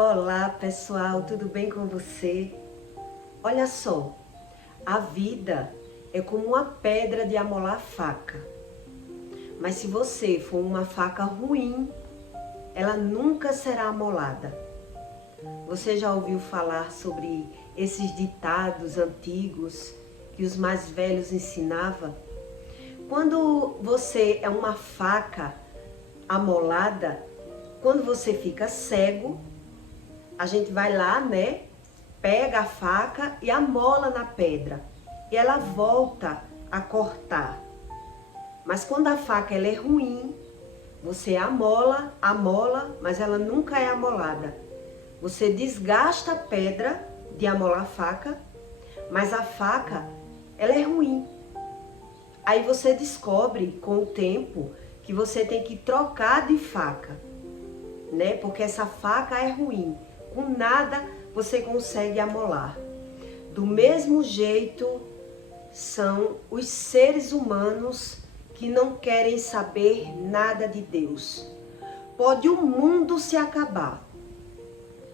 Olá pessoal, tudo bem com você? Olha só, a vida é como uma pedra de amolar faca. Mas se você for uma faca ruim, ela nunca será amolada. Você já ouviu falar sobre esses ditados antigos que os mais velhos ensinavam? Quando você é uma faca amolada, quando você fica cego, a gente vai lá, né? Pega a faca e amola na pedra. E ela volta a cortar. Mas quando a faca ela é ruim, você amola, mas ela nunca é amolada. Você desgasta a pedra de amolar a faca, mas a faca ela é ruim. Aí você descobre com o tempo que você tem que trocar de faca, né? Porque essa faca é ruim. Com nada você consegue amolar. Do mesmo jeito são os seres humanos que não querem saber nada de Deus. Pode o mundo se acabar,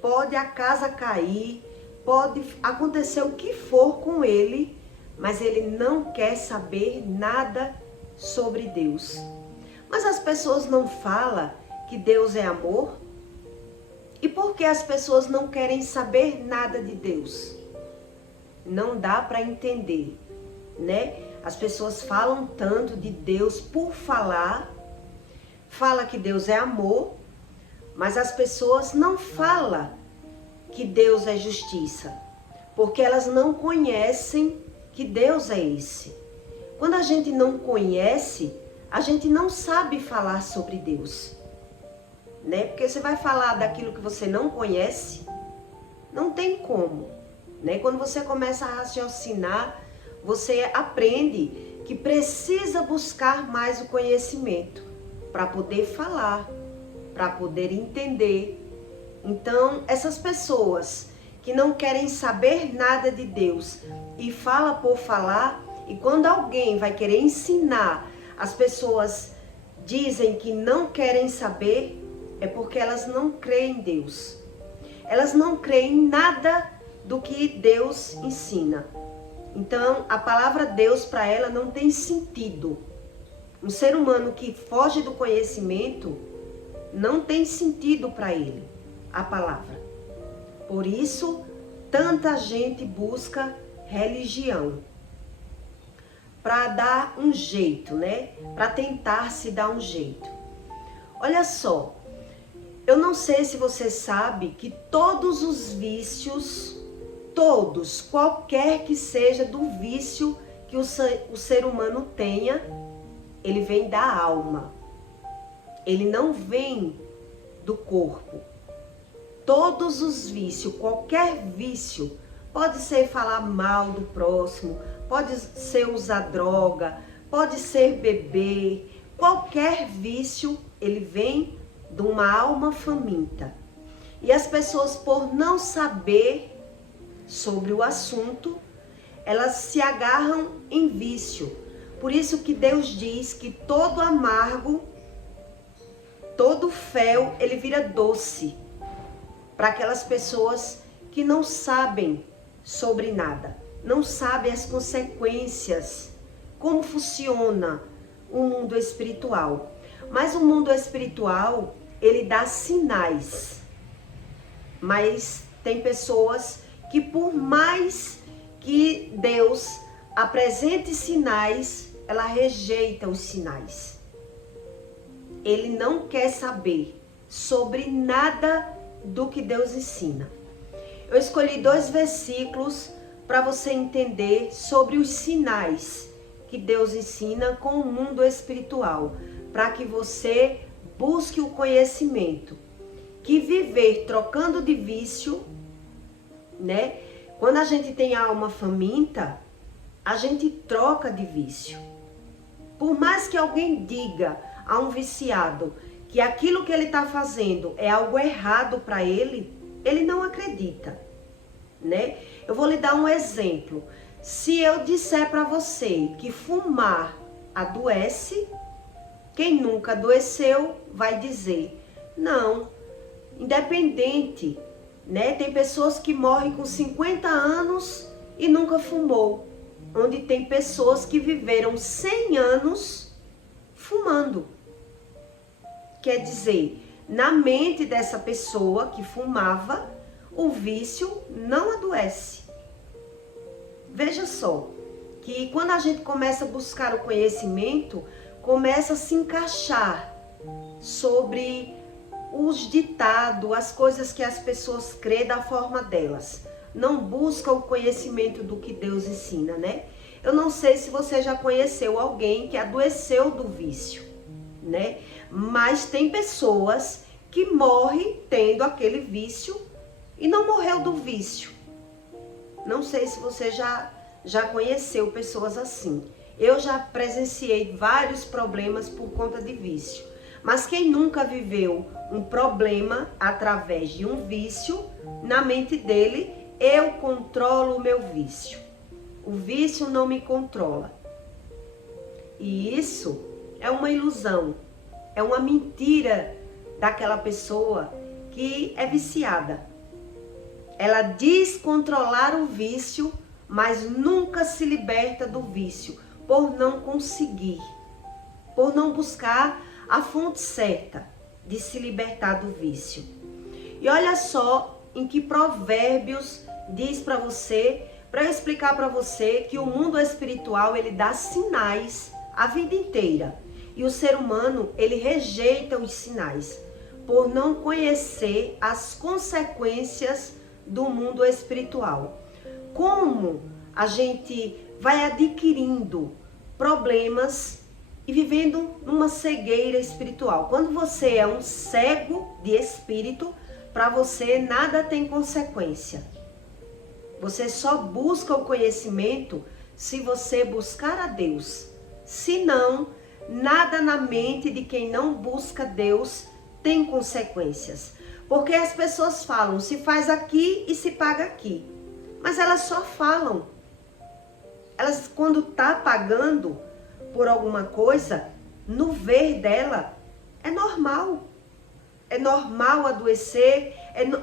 pode a casa cair, pode acontecer o que for com ele, mas ele não quer saber nada sobre Deus. Mas as pessoas não falam que Deus é amor? E por que as pessoas não querem saber nada de Deus? Não dá para entender, né? As pessoas falam tanto de Deus por falar, fala que Deus é amor, mas as pessoas não falam que Deus é justiça, porque elas não conhecem que Deus é esse. Quando a gente não conhece, a gente não sabe falar sobre Deus, né? Porque você vai falar daquilo que você não conhece, não tem como, né? Quando você começa a raciocinar, você aprende que precisa buscar mais o conhecimento para poder falar, para poder entender. Então, essas pessoas que não querem saber nada de Deus e fala por falar, e quando alguém vai querer ensinar, as pessoas dizem que não querem saber, é porque elas não creem em Deus. Elas não creem em nada do que Deus ensina. Então, a palavra Deus para ela não tem sentido. Um ser humano que foge do conhecimento, não tem sentido para ele a palavra. Por isso, tanta gente busca religião para dar um jeito, né? Para tentar se dar um jeito. Olha só, eu não sei se você sabe que todos os vícios, todos, qualquer que seja do vício que o ser humano tenha, ele vem da alma. Ele não vem do corpo. Todos os vícios, qualquer vício, pode ser falar mal do próximo, pode ser usar droga, pode ser beber, qualquer vício, ele vem de uma alma faminta. E as pessoas, por não saber sobre o assunto, elas se agarram em vício. Por isso que Deus diz que todo amargo, todo fel, ele vira doce para aquelas pessoas que não sabem sobre nada, não sabem as consequências, como funciona o mundo espiritual. Mas o mundo espiritual, ele dá sinais. Mas tem pessoas que por mais que Deus apresente sinais, ela rejeita os sinais. Ele não quer saber sobre nada do que Deus ensina. Eu escolhi 2 versículos para você entender sobre os sinais que Deus ensina com o mundo espiritual, para que você busque o conhecimento. Que viver trocando de vício, né? Quando a gente tem a alma faminta, a gente troca de vício. Por mais que alguém diga a um viciado que aquilo que ele está fazendo é algo errado para ele, ele não acredita, né? Eu vou lhe dar um exemplo. Se eu disser para você que fumar adoece, quem nunca adoeceu vai dizer, não, independente né? Tem pessoas que morrem com 50 anos e nunca fumou, onde tem pessoas que viveram 100 anos fumando. Quer dizer, na mente dessa pessoa que fumava, o vício não adoece. Veja só, que quando a gente começa a buscar o conhecimento, começa a se encaixar sobre os ditados, as coisas que as pessoas crêem da forma delas. Não busca o conhecimento do que Deus ensina, né? Eu não sei se você já conheceu alguém que adoeceu do vício, né? Mas tem pessoas que morrem tendo aquele vício e não morreu do vício. Não sei se você já conheceu pessoas assim. Eu já presenciei vários problemas por conta de vício. Mas quem nunca viveu um problema através de um vício, na mente dele, eu controlo o meu vício. O vício não me controla. E isso é uma ilusão, é uma mentira daquela pessoa que é viciada. Ela diz controlar o vício, mas nunca se liberta do vício, por não conseguir, por não buscar a fonte certa de se libertar do vício. E olha só em que Provérbios diz para você, para eu explicar para você que o mundo espiritual ele dá sinais a vida inteira. E o ser humano ele rejeita os sinais por não conhecer as consequências do mundo espiritual. Como a gente vai adquirindo problemas e vivendo numa cegueira espiritual. Quando você é um cego de espírito, para você nada tem consequência. Você só busca o conhecimento se você buscar a Deus. Se não, nada na mente de quem não busca Deus tem consequências. Porque as pessoas falam, se faz aqui e se paga aqui. Mas elas só falam. Elas, quando tá pagando por alguma coisa, no ver dela, é normal. É normal adoecer,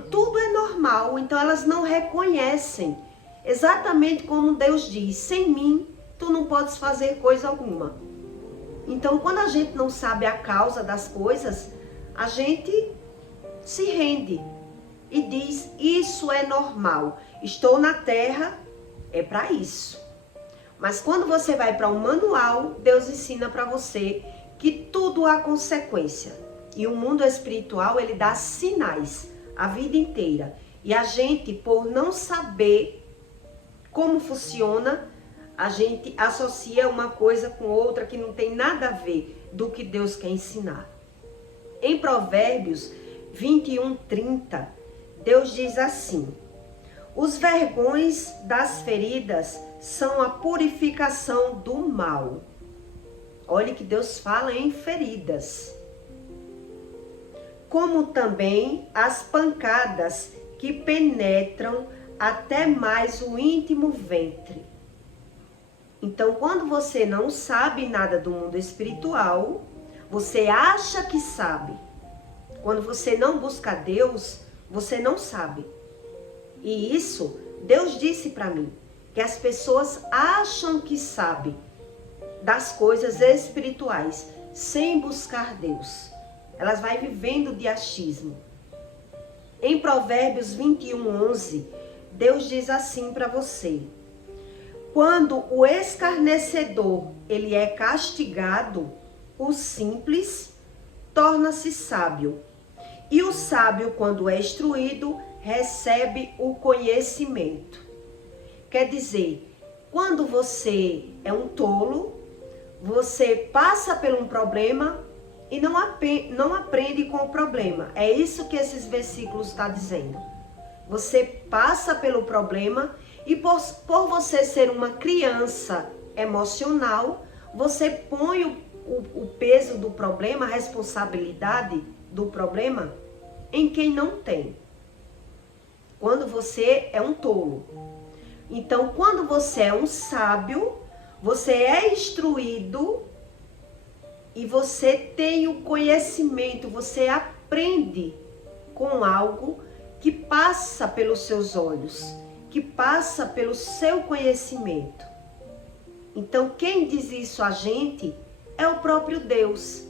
tudo é normal. Então elas não reconhecem. Exatamente como Deus diz, sem mim, tu não podes fazer coisa alguma. Então quando a gente não sabe a causa das coisas, a gente se rende e diz, isso é normal. Estou na terra, é para isso. Mas quando você vai para um manual, Deus ensina para você que tudo há consequência. E o mundo espiritual, ele dá sinais a vida inteira. E a gente, por não saber como funciona, a gente associa uma coisa com outra que não tem nada a ver do que Deus quer ensinar. Em Provérbios 21:30, Deus diz assim: os vergões das feridas são a purificação do mal. Olha que Deus fala em feridas. Como também as pancadas que penetram até mais o íntimo ventre. Então, quando você não sabe nada do mundo espiritual, você acha que sabe. Quando você não busca Deus, você não sabe. E isso, Deus disse para mim, que as pessoas acham que sabem das coisas espirituais, sem buscar Deus. Elas vão vivendo de achismo. Em Provérbios 21:11, Deus diz assim para você: quando o escarnecedor ele é castigado, o simples torna-se sábio. E o sábio, quando é instruído, recebe o conhecimento. Quer dizer, quando você é um tolo, você passa por um problema e não aprende com o problema. É isso que esses versículos estão dizendo. Você passa pelo problema e por você ser uma criança emocional, você põe o peso do problema, a responsabilidade do problema em quem não tem. Quando você é um tolo. Então, quando você é um sábio, você é instruído e você tem o conhecimento, você aprende com algo que passa pelos seus olhos, que passa pelo seu conhecimento. Então, quem diz isso a gente é o próprio Deus.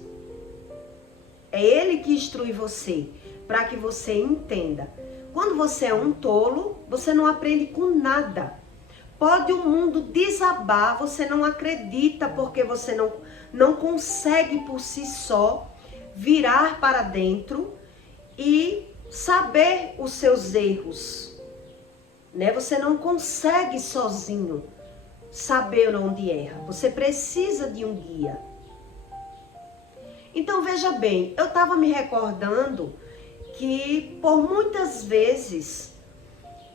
É Ele que instrui você, para que você entenda. Quando você é um tolo, você não aprende com nada. Pode o mundo desabar, você não acredita porque você não consegue por si só virar para dentro e saber os seus erros, né? Você não consegue sozinho saber onde erra. Você precisa de um guia. Então veja bem, eu estava me recordando que por muitas vezes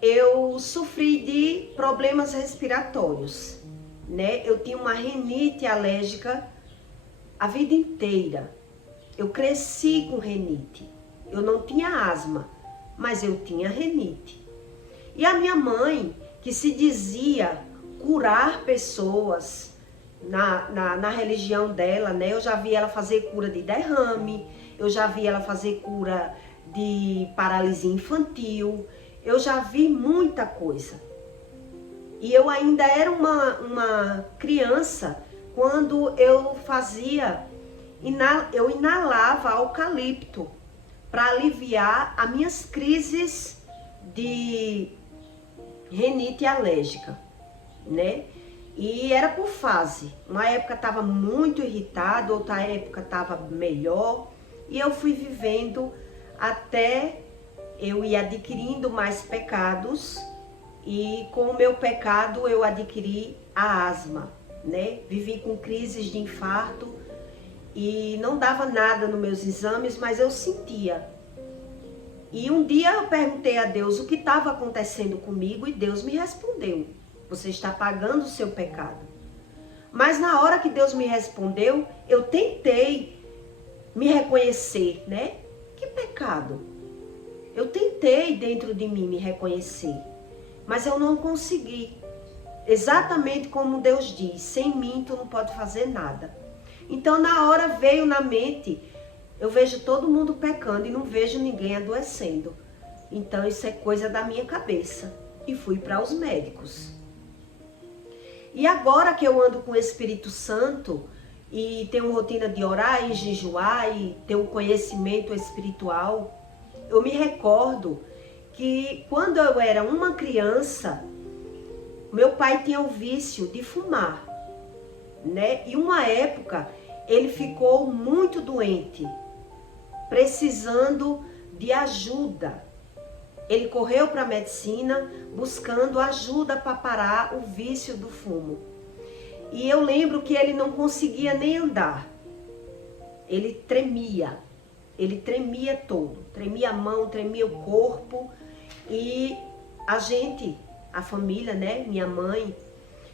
eu sofri de problemas respiratórios, né? Eu tinha uma rinite alérgica a vida inteira. Eu cresci com rinite. Eu não tinha asma, mas eu tinha rinite. E a minha mãe, que se dizia curar pessoas na religião dela, né? Eu já vi ela fazer cura de derrame, eu já vi ela fazer cura de paralisia infantil, eu já vi muita coisa. E eu ainda era uma criança quando eu eu inalava eucalipto para aliviar as minhas crises de rinite alérgica, né? E era por fase. Uma época estava muito irritada, outra época estava melhor. E eu fui vivendo até eu ir adquirindo mais pecados. E com o meu pecado eu adquiri a asma, né? Vivi com crises de infarto e não dava nada nos meus exames, mas eu sentia. E um dia eu perguntei a Deus o que estava acontecendo comigo e Deus me respondeu: você está pagando o seu pecado. Mas na hora que Deus me respondeu, eu tentei me reconhecer, né? Que pecado? Eu tentei dentro de mim me reconhecer, mas eu não consegui. Exatamente como Deus diz, sem mim tu não pode fazer nada. Então na hora veio na mente, eu vejo todo mundo pecando e não vejo ninguém adoecendo. Então isso é coisa da minha cabeça. E fui para os médicos. E agora que eu ando com o Espírito Santo e tenho rotina de orar e jejuar e ter um conhecimento espiritual, eu me recordo que quando eu era uma criança, meu pai tinha o vício de fumar, né? E uma época ele ficou muito doente, precisando de ajuda. Ele correu para a medicina buscando ajuda para parar o vício do fumo. E eu lembro que ele não conseguia nem andar. Ele tremia todo. Tremia a mão, tremia o corpo. E a família, né, minha mãe,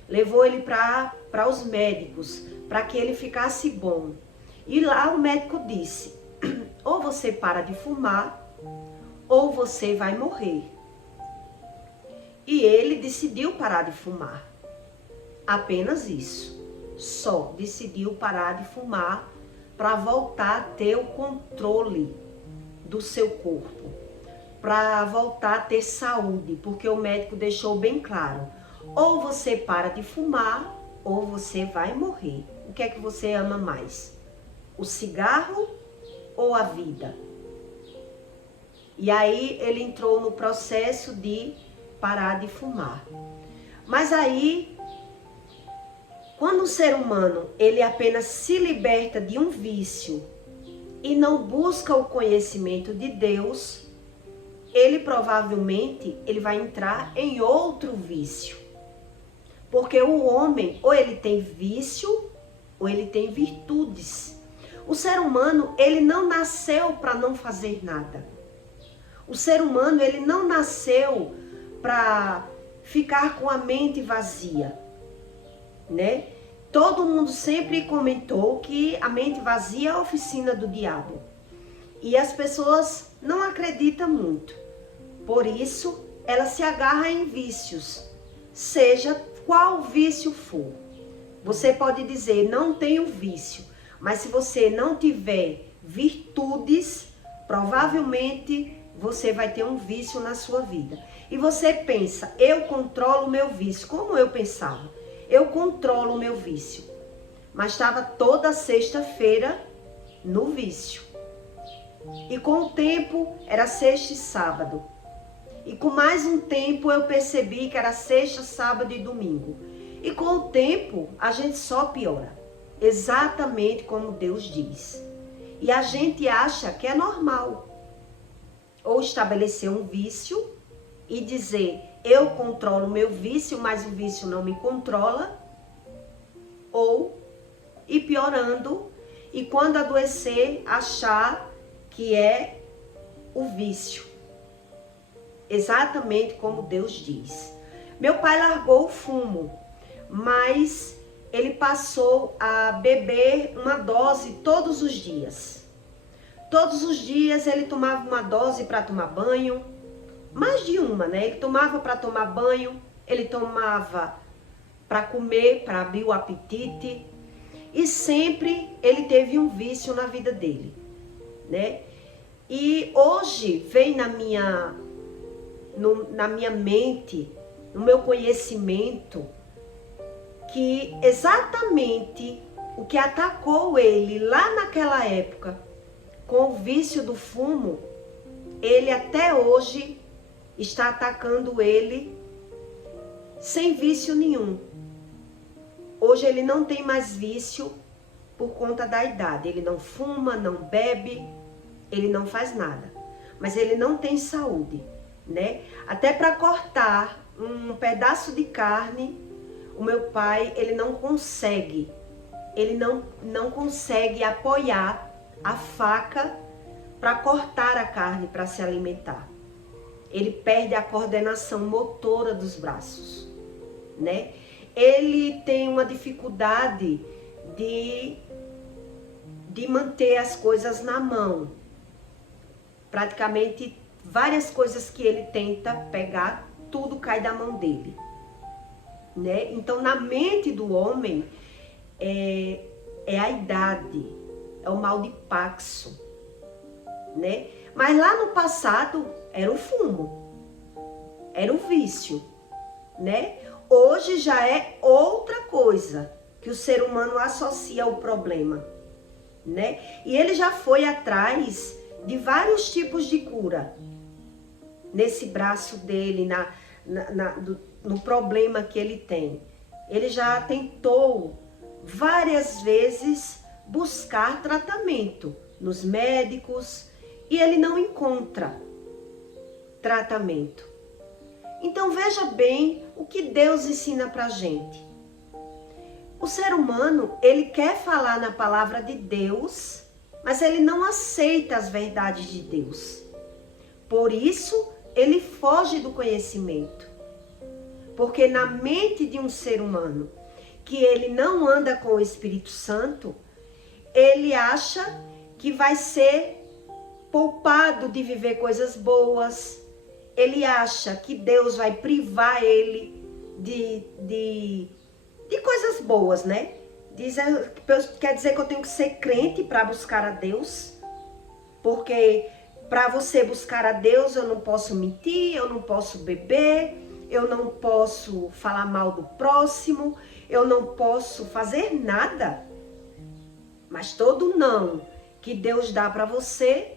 levou ele para os médicos, para que ele ficasse bom. E lá o médico disse: ou você para de fumar, ou você vai morrer. E ele decidiu parar de fumar. Apenas isso. Só decidiu parar de fumar para voltar a ter o controle do seu corpo. Para voltar a ter saúde. Porque o médico deixou bem claro: ou você para de fumar, ou você vai morrer. O que é que você ama mais? O cigarro ou a vida? E aí ele entrou no processo de parar de fumar. Mas aí, quando um ser humano ele apenas se liberta de um vício e não busca o conhecimento de Deus, ele provavelmente vai entrar em outro vício. Porque o homem, ou ele tem vício, ou ele tem virtudes. O ser humano, ele não nasceu para não fazer nada. O ser humano, ele não nasceu para ficar com a mente vazia, né? Todo mundo sempre comentou que a mente vazia é a oficina do diabo. E as pessoas não acreditam muito. Por isso, ela se agarra em vícios, seja qual vício for. Você pode dizer: não tenho vício, mas se você não tiver virtudes, provavelmente você vai ter um vício na sua vida. E você pensa, eu controlo o meu vício. Como eu pensava? Eu controlo o meu vício. Mas estava toda sexta-feira no vício. E com o tempo, era sexta e sábado. E com mais um tempo, eu percebi que era sexta, sábado e domingo. E com o tempo, a gente só piora. Exatamente como Deus diz. E a gente acha que é normal. Ou estabelecer um vício e dizer, eu controlo o meu vício, mas o vício não me controla. Ou ir piorando e quando adoecer, achar que é o vício. Exatamente como Deus diz. Meu pai largou o fumo, mas ele passou a beber uma dose todos os dias. Todos os dias ele tomava uma dose para tomar banho, mais de uma, né? Ele tomava para tomar banho, ele tomava para comer, para abrir o apetite. E sempre ele teve um vício na vida dele, né? E hoje vem na minha mente, no meu conhecimento, que exatamente o que atacou ele lá naquela época, com o vício do fumo, ele até hoje está atacando ele sem vício nenhum. Hoje ele não tem mais vício por conta da idade. Ele não fuma, não bebe, ele não faz nada. Mas ele não tem saúde, né? Até para cortar um pedaço de carne, o meu pai, ele não consegue. Ele não consegue apoiar a faca para cortar a carne, para se alimentar. Ele perde a coordenação motora dos braços, né? Ele tem uma dificuldade de manter as coisas na mão. Praticamente, várias coisas que ele tenta pegar, tudo cai da mão dele, né? Então, na mente do homem, é a idade, é o mal de Paxo, né? Mas lá no passado, era o fumo, era o vício, né? Hoje já é outra coisa que o ser humano associa ao problema, né? E ele já foi atrás de vários tipos de cura nesse braço dele, no problema que ele tem. Ele já tentou várias vezes buscar tratamento nos médicos e ele não encontra tratamento. Então veja bem o que Deus ensina pra gente. O ser humano, ele quer falar na palavra de Deus, mas ele não aceita as verdades de Deus. Por isso, ele foge do conhecimento. Porque na mente de um ser humano, que ele não anda com o Espírito Santo, ele acha que vai ser poupado de viver coisas boas. Ele acha que Deus vai privar ele de coisas boas, né? Quer dizer que eu tenho que ser crente para buscar a Deus? Porque para você buscar a Deus eu não posso mentir, eu não posso beber, eu não posso falar mal do próximo, eu não posso fazer nada. Mas todo não que Deus dá para você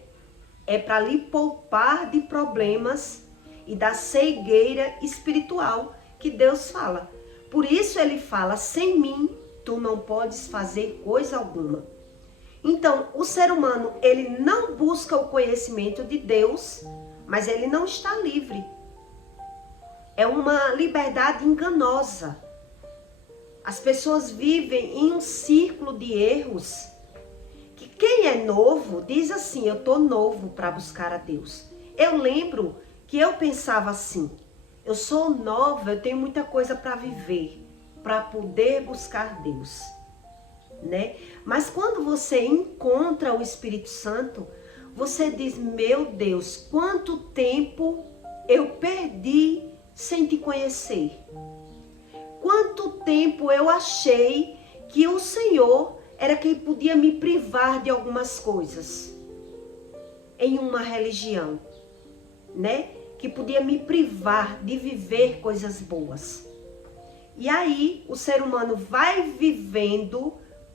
é para lhe poupar de problemas e da cegueira espiritual que Deus fala. Por isso ele fala, sem mim tu não podes fazer coisa alguma. Então, o ser humano, ele não busca o conhecimento de Deus, mas ele não está livre. É uma liberdade enganosa. As pessoas vivem em um círculo de erros, que quem é novo diz assim, eu tô novo para buscar a Deus. Eu lembro que eu pensava assim, eu sou nova, eu tenho muita coisa para viver, para poder buscar Deus, né? Mas quando você encontra o Espírito Santo, você diz, meu Deus, quanto tempo eu perdi sem te conhecer. Quanto tempo eu achei que o Senhor era quem podia me privar de algumas coisas em uma religião. né? Que podia me privar de viver coisas boas. E aí o ser humano vai vivendo,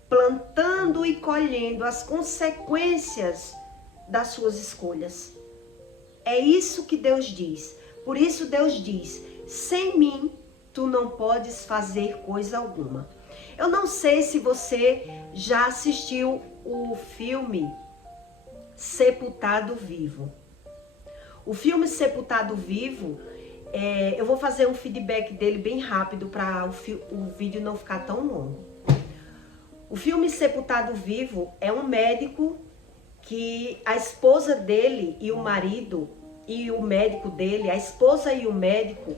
plantando e colhendo as consequências das suas escolhas. É isso que Deus diz. Por isso Deus diz, sem mim tu não podes fazer coisa alguma. Eu não sei se você já assistiu o filme Sepultado Vivo. O filme Sepultado Vivo, eu vou fazer um feedback dele bem rápido para o vídeo não ficar tão longo. O filme Sepultado Vivo é um médico que a esposa dele e o marido e o médico dele, a esposa e o médico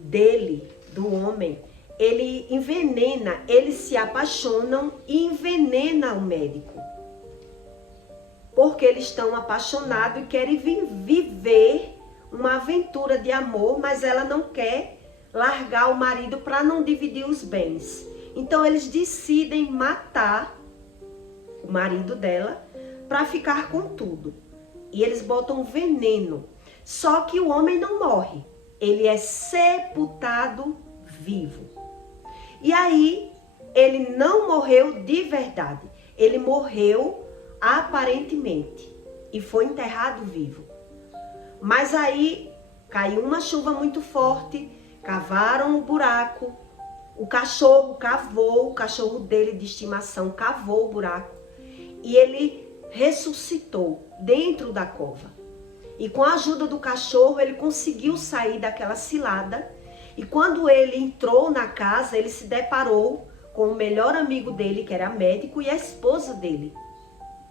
dele, do homem, ele envenena, eles se apaixonam e envenena o médico. Porque eles estão apaixonados e querem viver uma aventura de amor, mas ela não quer largar o marido para não dividir os bens. Então eles decidem matar o marido dela para ficar com tudo. E eles botam veneno. Só que o homem não morre. Ele é sepultado vivo. E aí ele não morreu de verdade. Ele morreu aparentemente e foi enterrado vivo. Mas aí caiu uma chuva muito forte, cavaram o buraco, o cachorro cavou, o cachorro dele de estimação cavou o buraco e ele ressuscitou dentro da cova. E com a ajuda do cachorro ele conseguiu sair daquela cilada e quando ele entrou na casa ele se deparou com o melhor amigo dele, que era médico, e a esposa dele,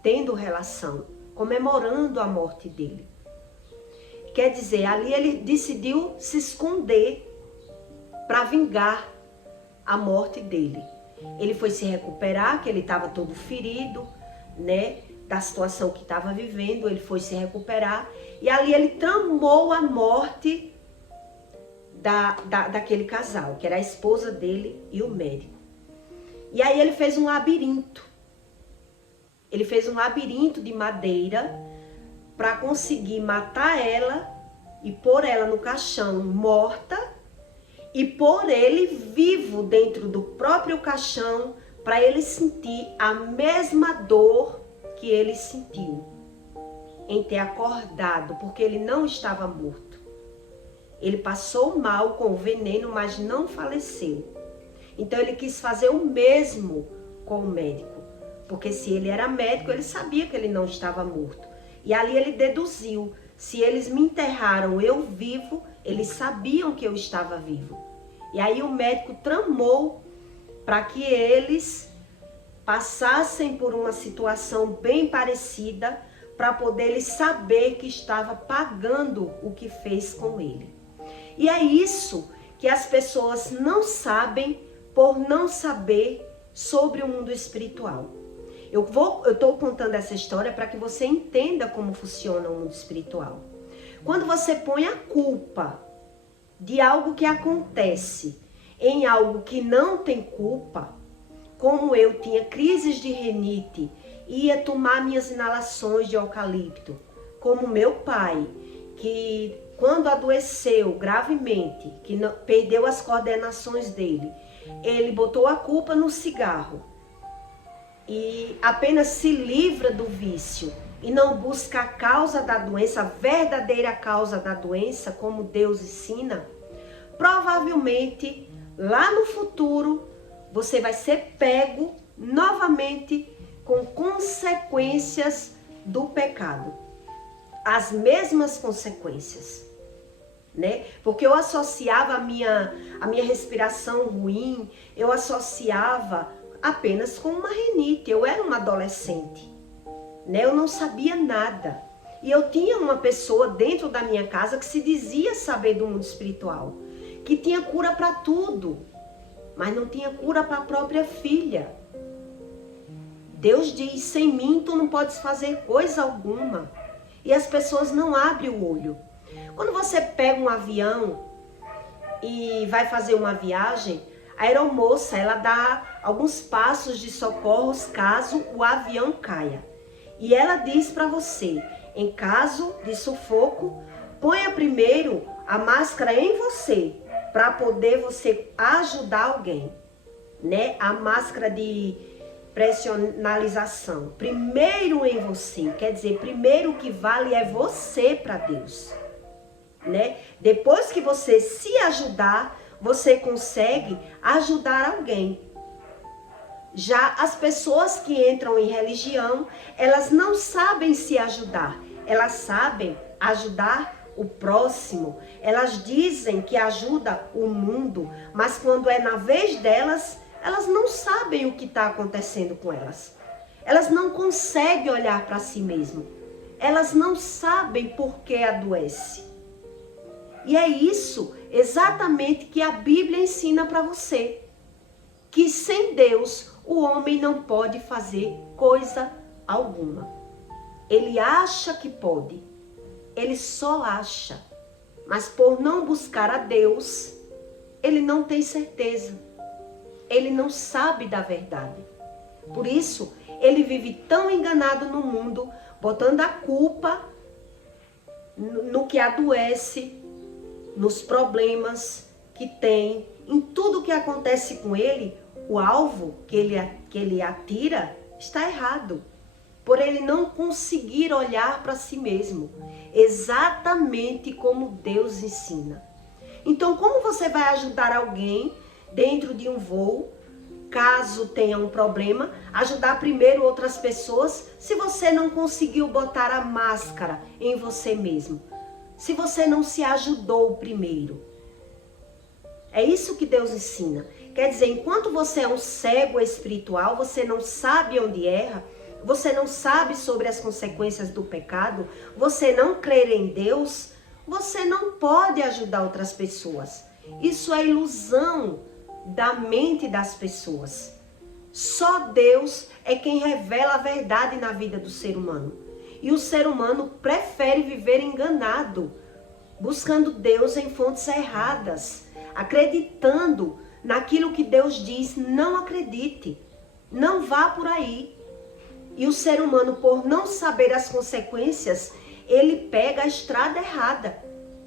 tendo relação, comemorando a morte dele. Quer dizer, ali ele decidiu se esconder para vingar a morte dele. Ele foi se recuperar, que ele estava todo ferido, né, da situação que estava vivendo, ele foi se recuperar e ali ele tramou a morte daquele casal, que era a esposa dele e o médico. E aí ele fez um labirinto. Ele fez um labirinto de madeira para conseguir matar ela e pôr ela no caixão morta e pôr ele vivo dentro do próprio caixão para ele sentir a mesma dor que ele sentiu em ter acordado, porque ele não estava morto. Ele passou mal com o veneno, mas não faleceu. Então ele quis fazer o mesmo com o médico. Porque se ele era médico, ele sabia que ele não estava morto. E ali ele deduziu, se eles me enterraram eu vivo, eles sabiam que eu estava vivo. E aí o médico tramou para que eles passassem por uma situação bem parecida, para poder ele saber que estava pagando o que fez com ele. E é isso que as pessoas não sabem por não saber sobre o mundo espiritual. Eu estou contando essa história para que você entenda como funciona o mundo espiritual. Quando você põe a culpa de algo que acontece em algo que não tem culpa, como eu tinha crises de rinite, ia tomar minhas inalações de eucalipto, como meu pai, que quando adoeceu gravemente, que perdeu as coordenações dele, ele botou a culpa no cigarro e apenas se livra do vício e não busca a causa da doença, a verdadeira causa da doença, como Deus ensina, provavelmente lá no futuro você vai ser pego novamente com consequências do pecado. As mesmas consequências, né? Porque eu associava a minha respiração ruim, eu associava apenas com uma rinite. Eu era uma adolescente, né? Eu não sabia nada. E eu tinha uma pessoa dentro da minha casa que se dizia saber do mundo espiritual, que tinha cura para tudo, mas não tinha cura para a própria filha. Deus diz, sem mim tu não podes fazer coisa alguma. E as pessoas não abrem o olho. Quando você pega um avião e vai fazer uma viagem, a aeromoça, ela dá alguns passos de socorros caso o avião caia. E ela diz para você, em caso de sufoco, ponha primeiro a máscara em você, para poder você ajudar alguém, né? A máscara de personalização. Primeiro em você, quer dizer, primeiro o que vale é você para Deus, né? Depois que você se ajudar, você consegue ajudar alguém. Já as pessoas que entram em religião, elas não sabem se ajudar, elas sabem ajudar o próximo. Elas dizem que ajuda o mundo, mas quando é na vez delas, elas não sabem o que está acontecendo com elas. Elas não conseguem olhar para si mesmas. Elas não sabem por que adoece. E é isso exatamente que a Bíblia ensina para você. Que sem Deus o homem não pode fazer coisa alguma. Ele acha que pode. Ele só acha. Mas por não buscar a Deus, ele não tem certeza. Ele não sabe da verdade. Por isso, ele vive tão enganado no mundo, botando a culpa no que adoece, nos problemas que tem, em tudo que acontece com ele. O alvo que ele atira está errado, por ele não conseguir olhar para si mesmo, exatamente como Deus ensina. Então, como você vai ajudar alguém dentro de um voo, caso tenha um problema, ajudar primeiro outras pessoas, se você não conseguiu botar a máscara em você mesmo, se você não se ajudou primeiro? É isso que Deus ensina. Quer dizer, enquanto você é um cego espiritual, você não sabe onde erra, você não sabe sobre as consequências do pecado, você não crer em Deus, você não pode ajudar outras pessoas. Isso é ilusão da mente das pessoas. Só Deus é quem revela a verdade na vida do ser humano. E o ser humano prefere viver enganado, buscando Deus em fontes erradas, acreditando naquilo que Deus diz. Não acredite, não vá por aí. E o ser humano, por não saber as consequências, ele pega a estrada errada.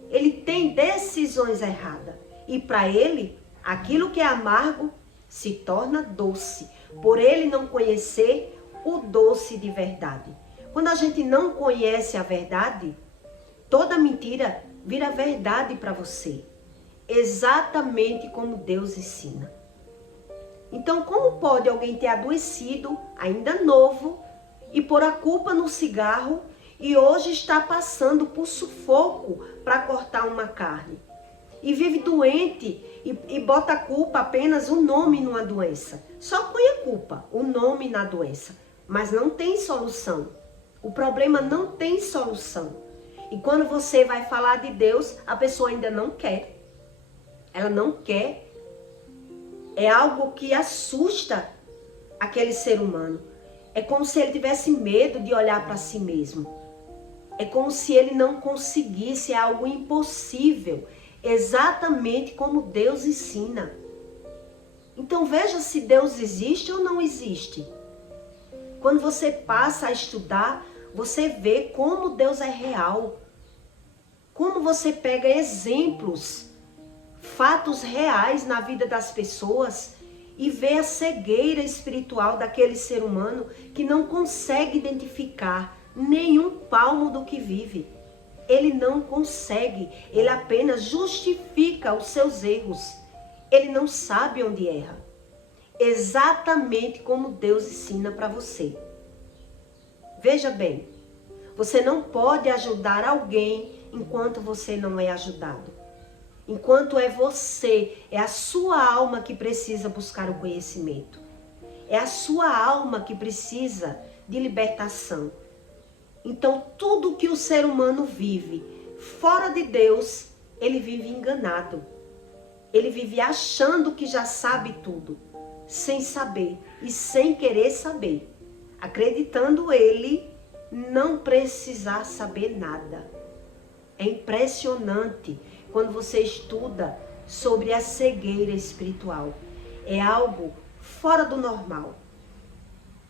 Ele tem decisões erradas. E para ele, aquilo que é amargo se torna doce, por ele não conhecer o doce de verdade. Quando a gente não conhece a verdade, toda mentira vira verdade para você. Exatamente como Deus ensina. Então, como pode alguém ter adoecido, ainda novo, e pôr a culpa no cigarro e hoje está passando por sufoco para cortar uma carne? E vive doente e bota a culpa apenas o nome numa doença. Só põe a culpa, o nome na doença, mas não tem solução. O problema não tem solução. E quando você vai falar de Deus, a pessoa ainda não quer. Ela não quer. É algo que assusta aquele ser humano. É como se ele tivesse medo de olhar para si mesmo. É como se ele não conseguisse, é algo impossível. Exatamente como Deus ensina. Então veja se Deus existe ou não existe. Quando você passa a estudar, você vê como Deus é real. Como você pega exemplos, fatos reais na vida das pessoas e vê a cegueira espiritual daquele ser humano que não consegue identificar nenhum palmo do que vive. Ele não consegue, ele apenas justifica os seus erros. Ele não sabe onde erra. Exatamente como Deus ensina para você. Veja bem, você não pode ajudar alguém enquanto você não é ajudado. Enquanto é você, é a sua alma que precisa buscar o conhecimento. É a sua alma que precisa de libertação. Então, tudo que o ser humano vive fora de Deus, ele vive enganado. Ele vive achando que já sabe tudo, sem saber e sem querer saber. Acreditando ele não precisar saber nada. É impressionante quando você estuda sobre a cegueira espiritual. É algo fora do normal.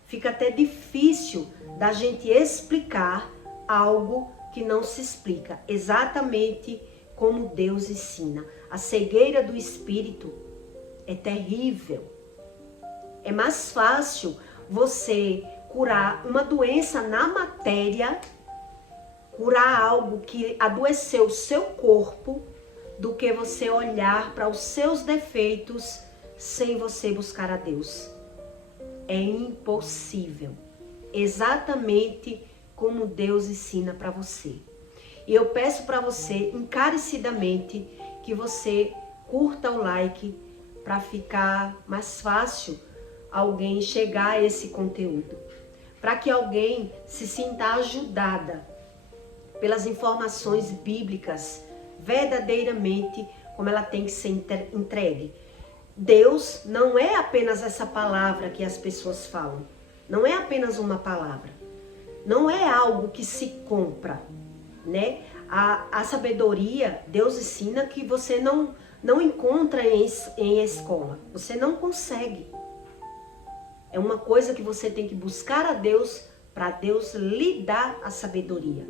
Fica até difícil da gente explicar algo que não se explica, exatamente como Deus ensina. A cegueira do espírito é terrível. É mais fácil você curar uma doença na matéria, curar algo que adoeceu o seu corpo, do que você olhar para os seus defeitos sem você buscar a Deus. É impossível. Exatamente como Deus ensina para você. E eu peço para você encarecidamente que você curta o like para ficar mais fácil alguém chegar a esse conteúdo. Para que alguém se sinta ajudada pelas informações bíblicas verdadeiramente como ela tem que ser entregue. Deus não é apenas essa palavra que as pessoas falam. Não é apenas uma palavra. Não é algo que se compra, né? A sabedoria, Deus ensina que você não encontra em escola. Você não consegue. É uma coisa que você tem que buscar a Deus para Deus lhe dar a sabedoria.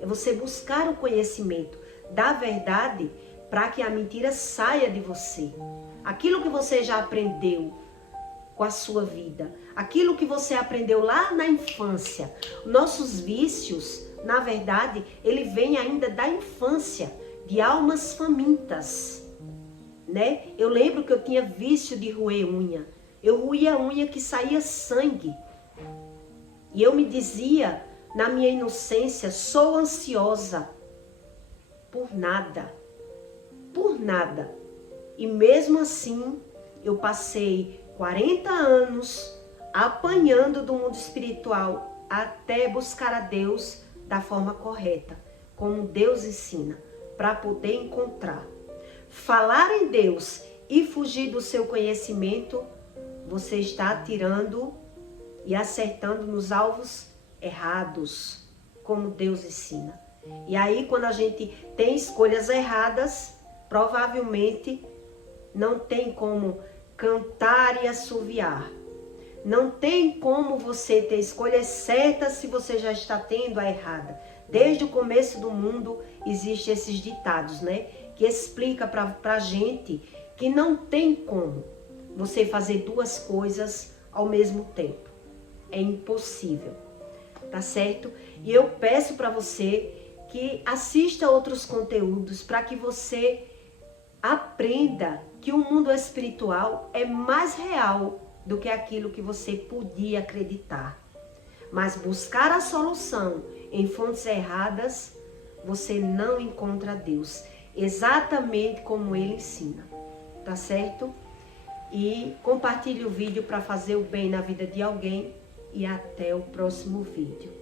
É você buscar o conhecimento da verdade para que a mentira saia de você. Aquilo que você já aprendeu com a sua vida, aquilo que você aprendeu lá na infância. Nossos vícios, na verdade, ele vem ainda da infância, de almas famintas, né? Eu lembro que eu tinha vício de roer unha. Eu roía a unha que saía sangue. E eu me dizia, na minha inocência, sou ansiosa. Por nada. Por nada. E mesmo assim, eu passei 40 anos apanhando do mundo espiritual até buscar a Deus da forma correta, como Deus ensina, para poder encontrar. Falar em Deus e fugir do seu conhecimento, você está atirando e acertando nos alvos errados, como Deus ensina. E aí, quando a gente tem escolhas erradas, provavelmente não tem como cantar e assoviar. Não tem como você ter escolhas certas se você já está tendo a errada. Desde o começo do mundo existem esses ditados, né? Que explica para a gente que não tem como você fazer duas coisas ao mesmo tempo. É impossível, tá certo? E eu peço para você que assista outros conteúdos para que você aprenda que o mundo espiritual é mais real do que aquilo que você podia acreditar. Mas buscar a solução em fontes erradas, você não encontra Deus, exatamente como Ele ensina, tá certo? E compartilhe o vídeo para fazer o bem na vida de alguém e até o próximo vídeo.